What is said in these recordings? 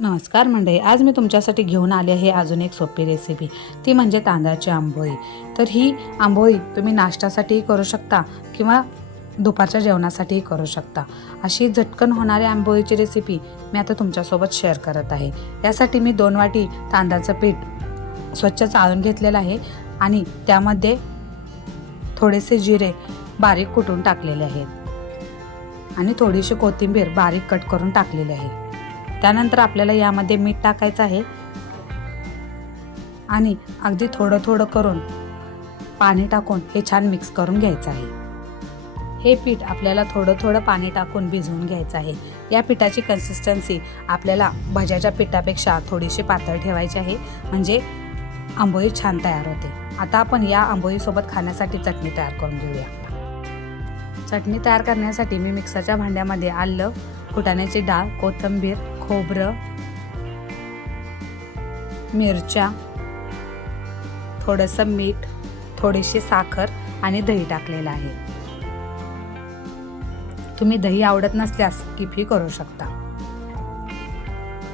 नमस्कार मंडळी आज मी तुमच्यासाठी घेऊन आले आहे अजून एक सोपी रेसिपी ती म्हणजे तांदळाची आंबोळी. तर ही आंबोळी तुम्ही नाश्त्यासाठीही करू शकता किंवा दुपारच्या जेवणासाठीही करू शकता. अशी झटकन होणारी आंबोळीची रेसिपी मी आता तुमच्यासोबत शेअर करत आहे. यासाठी मी दोन वाटी तांदळाचं पीठ स्वच्छ चाळून घेतलेलं आहे आणि त्यामध्ये थोडेसे जिरे बारीक कुटून टाकलेले आहेत. आणि थोडीशी कोथिंबीर बारीक कट करून टाकलेली आहे. त्यानंतर आपल्याला यामध्ये मीठ टाकायचं आहे. आणि अगदी थोडं थोडं करून पाणी टाकून हे छान मिक्स करून घ्यायचं आहे. हे पीठ आपल्याला थोडं थोडं पाणी टाकून भिजवून घ्यायचं आहे. या पिठाची कन्सिस्टन्सी आपल्याला भज्याच्या पिठापेक्षा थोडीशी पातळ ठेवायची आहे. म्हणजे आंबोळी छान तयार होते. आता आपण या आंबोळीसोबत खाण्यासाठी चटणी तयार करून घेऊया. चटणी तयार करण्यासाठी मी मिक्सरच्या भांड्यामध्ये आलं फुटाण्याची डाळ कोथिंबीर खोबरं मिरच्या थोडंसं मीठ थोडीशी साखर आणि दही टाकलेलं आहे. तुम्ही दही आवडत नसल्यास किफी करू शकता.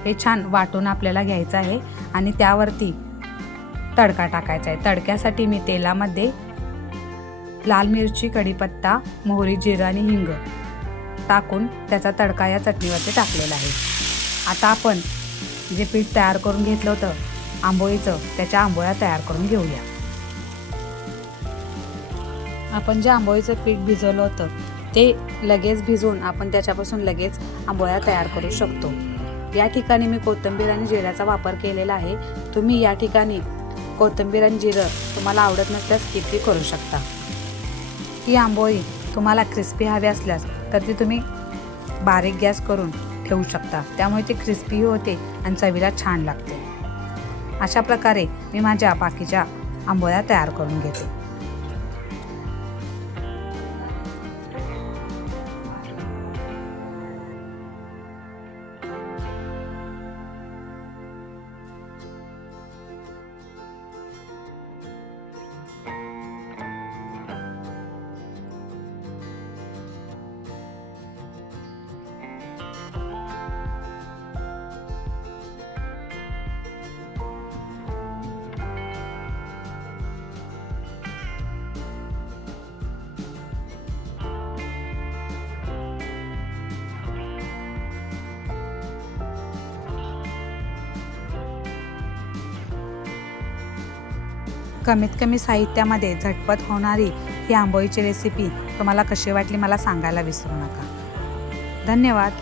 हे छान वाटून आपल्याला घ्यायचं आहे आणि त्यावरती तडका टाकायचा आहे. तडक्यासाठी मी तेलामध्ये लाल मिरची कढीपत्ता मोहरी जिरं आणि हिंग टाकून त्याचा तडका या चटणीवरती टाकलेला आहे. आता आपण जे पीठ तयार करून घेतलं होतं आंबोळीचं त्याच्या आंबोळ्या तयार करून घेऊया. आपण जे आंबोळीचं पीठ भिजवलं होतं ते लगेच भिजवून आपण त्याच्यापासून लगेच आंबोळ्या तयार करू शकतो. या ठिकाणी मी कोथिंबीर आणि जिऱ्याचा वापर केलेला आहे. तुम्ही या ठिकाणी कोथिंबीर आणि जिरं तुम्हाला आवडत नसल्यास स्किपही करू शकता. ही आंबोळी तुम्हाला क्रिस्पी हवी असल्यास तर ती तुम्ही बारीक गॅस करून ठेवू शकता. त्यामुळे ती क्रिस्पी होते आणि चवीला छान लागते. अशा प्रकारे मी माझ्या बाकीच्या आंबोळ्या तयार करून घेते. कमीत कमी साहित्यामध्ये झटपट होणारी ही आंबोळीची रेसिपी तुम्हाला कशी वाटली मला सांगायला विसरू नका. धन्यवाद.